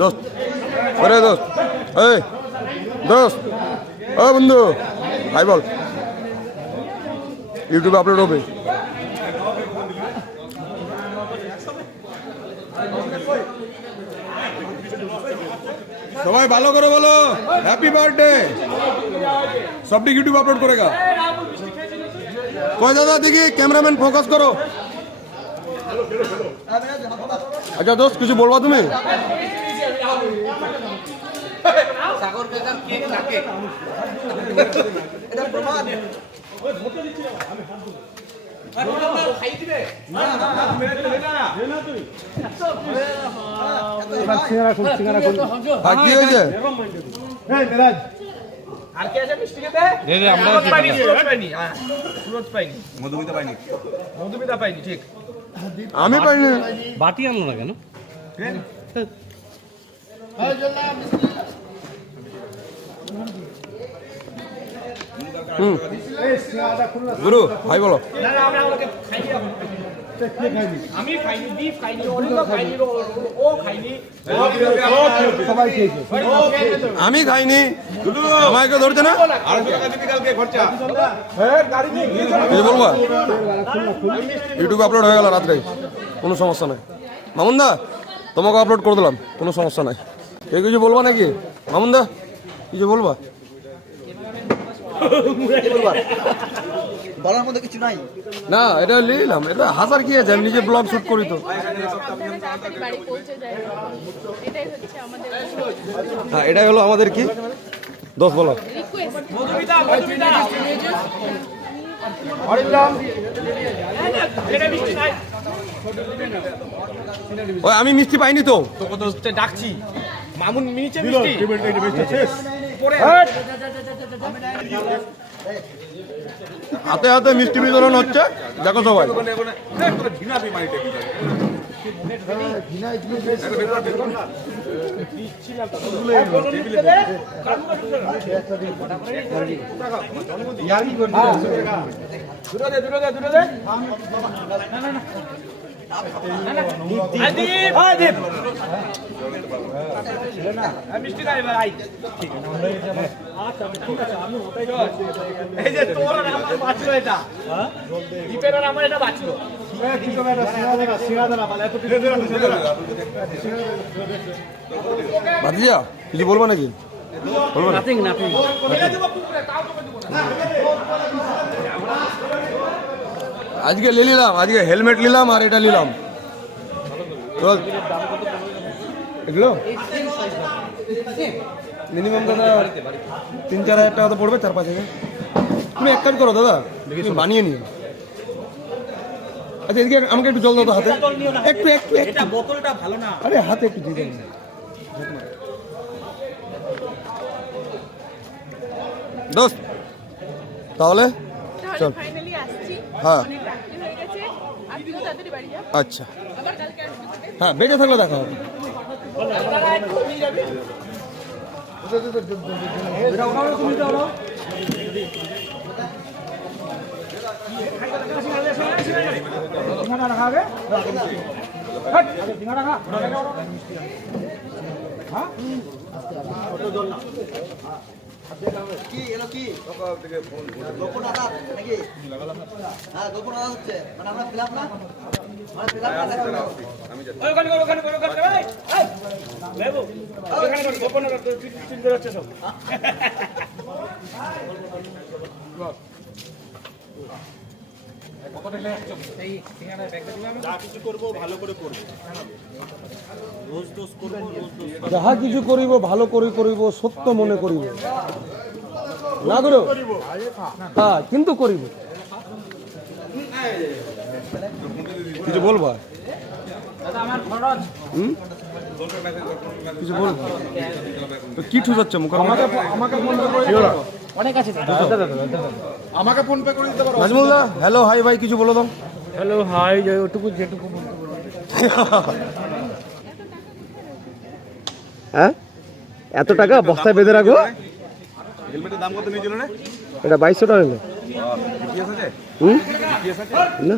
দোস্ত, আরে দোস্ত, এই দোস্ত, ও বন্ধু, হাই বল। ইউটিউবে আপলোড হবে। সবাই ভালো করে বলো হ্যাপি বার্থডে। সবটি ইউটিউব আপলোড করেগা। কয় দাদা দেখি ক্যামেরাম্যান ফোকাস করো। আচ্ছা দোস্ত, কিছু বলবা তুমি? কি হয়েছে? আমি পাইনি। বাটি আনলো না কেন? গুরু ভাই বলো। আমি খাইনি, দীপ খাইনি, অনিল খাইনি, ও খাইনি, আমি খাইনি, আমাকে ধরছে না। কিছু বলবা? ইউটিউবে আপলোড হয়ে গেল রাত্রে, কোনো সমস্যা নাই। মামুনদা তোমাকে আপলোড করে দিলাম, কোনো সমস্যা নাই। কেউ কিছু বলবা নাকি? মামুনদা কিছু বলবা? বলার মধ্যে কিছু নাই না, এটা নিলাম, এটা হাসার কি আছে, আমি নিজে ব্লগ শুট করি তো। হ্যাঁ, এটাই হলো আমাদের কি দোষ বলো। ওই আমি মিষ্টি পাইনি তো, ডাকছি মামুন মিনিচে মিষ্টি হাতে হাতে মিষ্টি বিতরণ হচ্ছে, দেখো সবাই। মিষ্টি খাই ভাই। এই যে তোর আর আমার বাঁচলো, এটা দীপের আর আমার এটা বাঁচলো। ভাতিজা কিছু বলবো নাকি? বলবো না? আজকে নিলাম, আজকে হেলমেট নিলাম আর এটা নিলাম। এগুলো মিনিমাম দাদা 3-4 হাজার টাকা তো পড়বে, 4-5 হাজার। তুমি এক কাজ করো দাদা, বানিয়ে নিও। আচ্ছা এদিকে আমাকে একটু জল দাও তো হাতে, একটু একটু একটু। বোতলটা ভালো না। আরে হাতে একটু দিয়ে দেন দোস্ত। তাহলে চল। হ্যাঁ আচ্ছা, হ্যাঁ বেঁচে থাকলে দেখা হবে। কি এলো কি গোপন আদাত নাকি? হ্যাঁ গোপন আদাত হচ্ছে, মানে আমরা ফিলাপ না, আমরা ফিলাপ না দেখো। ওখানে এই লেবু ওখানে গোপন আদাত চিন্তা হচ্ছে সব। যাহা কিছু করিব ভালো করে করিব, সত্য মনে করিব, না করো হ্যাঁ কিন্তু করিব। কিছু বলবা? কিছু বলবো? কি ঠুসাচ্ছে মুখ? অনেক আছে আমাকে ফোন পে করে দিতে পারো। নাজমুলদা হ্যালো হাই ভাই, কিছু বলো দাও। হ্যালো হাই, ওটুকু যেটুকু বলতে পারো। হ্যাঁ এত টাকা বস্তায় বেঁধে রাখবো? হেলমেটের দাম কত নিয়েছিল রে? এটা 2200 টাকা নিল। জিপিএস আছে? হুম জিপিএস আছে? না